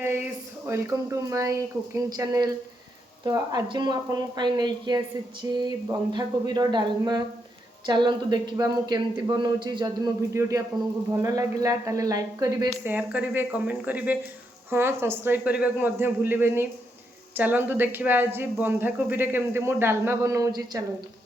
Guys welcome to my cooking channel. तो आज मु आपन पाई नेकी आसीछि बंधा कोबी रो डालमा। चलंतु देखिबा मु केमती बनाउछि। जदि मो वीडियोटी आपनको भलो लागिला ताले लाइक करिवे, शेयर करिवे, कमेंट करिवे, हां सब्सक्राइब करबा को मध्य भूलिबेनी। चलंतु देखिबा आज बंधा कोबी रे केमती मु डालमा बनाउछि। चलंतु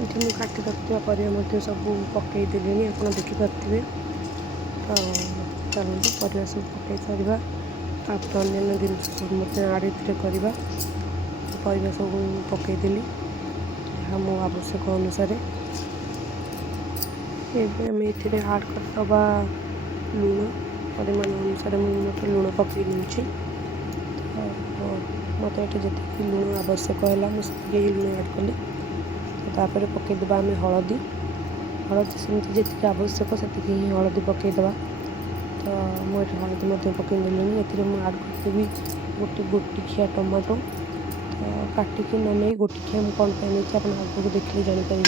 ये मुझे काटी रखा पर सब पकई देली आप देखिपे। तो चलते पर सब पकई सारा अन्य जिन सब आड़ करवा पर सब पकईदेली मो आवश्यक अनुसार। आम ये आड करदे लुण परिमाण अनुसार मुझे लुण पकई दूसरी। मत ये जी लुण आवश्यक है मुझे लुण आड कली। तापर पकईदे आम हलदी हलदी सेमती जी आवश्यक से हलदी पकईदे। तो मुझे हलदी पकईदेली ये आड करदेवी गोटे गोटिखिया टमाटो। तो काटिकी न गोटिखिया मुझे कौन पाई नहीं आगे देखिए जापर।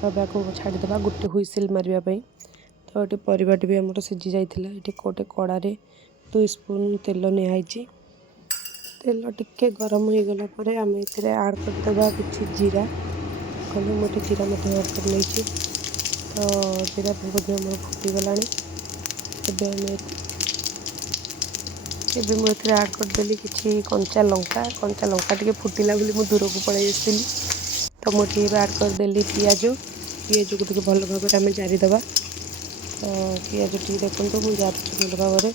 तो आपको छाड़ीदे गोटे हुईसिल मारे। तो ये परिवाटी भी आम सीझी जाइए। ये गोटे कड़े 2 स्पून तेल निहाई। तेल टिके गरम हो गला आम ये आड करदे कि जीरा कहले मुझे जीरा आड कर नहीं। तो जीरा मोर फुटीगला। मुझे आड करदेली कि कंचा लंका टे फुटिला मुझे दूर को पलि आसती। तो मुझे आड करदेली पियाज को टे भल भाव में जारीदे। तो पियाज टी देखो मुझे जारी भल भाव में।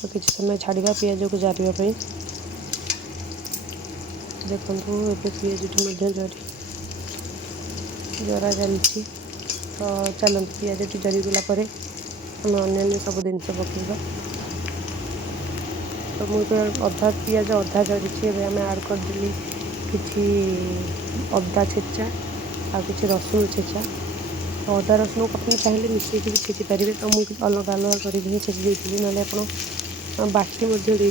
तो किसी समय छाड़ा पियाज को जारवाई। देखो ये पियाज टी जरा चलती। तो चलते पियाज टी जरीगला आम अन्य सब जिन पकड़ा। तो मुझे अधा पियाज अधा जरी आम आड करदेली कि अदा छेचा आ कि रसुण छेचा। अदा रसुण को आप चाहिए मिसेक भी छेची पारे। तो मुझे अलग अलग कर छेची देती ना आप बाटी पारे।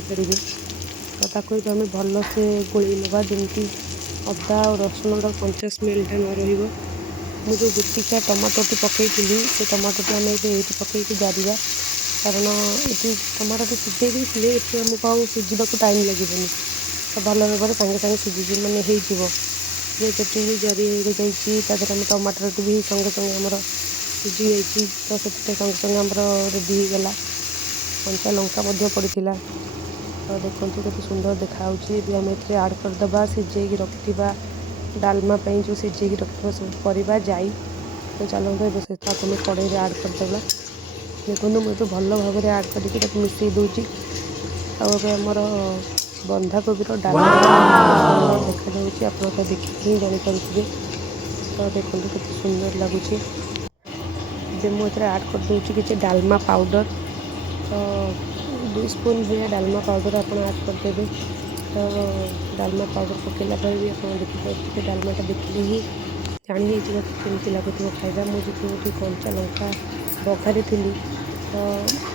तो ताको आम भल से गोल नवा जमी अदा और रसुण कंचा स्मेलटा न रही। मुझे गोटिखिया टमाटोटी पकई से टमाटोटी आम ये पकईकी जारिया। कारण ये टमाटोटी सीझे ये आमको आ सीझा टाइम लगे। तो भल भाव में सागे सागे सीझी मानने होटी जरी जाइए आम टमाटर भी संगे संगे आमर सीझी जाइए। तो से संगे संगे आमर रेडी होगला। कंचा लंका पड़ा। तो देखो केते सुंदर देखा आम ये आड करदे सीझे रखा डालमा जो सीझे रखा सब परिवा जाई। तो चलते ये तुम कड़े आड करदे। देखो मुझे भल भाव में आड करके मिसई दूसरी। आमर बंधा कोबी डालमा देखा आप देखिए ही जापे। तो देखो कितने सुंदर लगुच। मुझे आड कर दूसरी कि डालमा पाउडर। तो 2 स्पून भाया डालमा पाउडर आप आड करदे। तो डालमा पाउडर पकेला भी आप देखिए डालमाटा देखिले ही जानी केमती लगुव खाଇବା। मुझे कंचा लंका बघारी थी। तो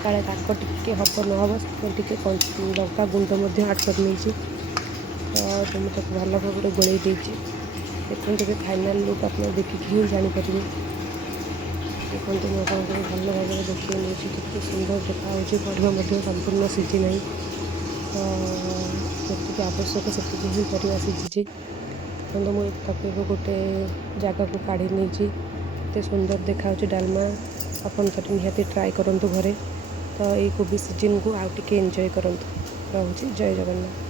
काले राग टिके हम न हम से लंका गुंड आड कर नहीं। तो मुझे भल भाव में गोल देखते फाइनाल लुक आप देखिए ही जापर। देखो मुझे भल भाव में देखिए नहीं कितनी सुंदर देखा परिवा संपूर्ण सीझी ना। तो जी आवश्यक से ही परिवा सीझी। देखो मुझे गोटे जगह को काढ़ी नहीं सुंदर देखा डालमा। आप निहाती ट्राए करूँ घरे। तो ये कोबी सीजन को आउ टिके एंजॉय करूँ। रोचे जय जगन्नाथ।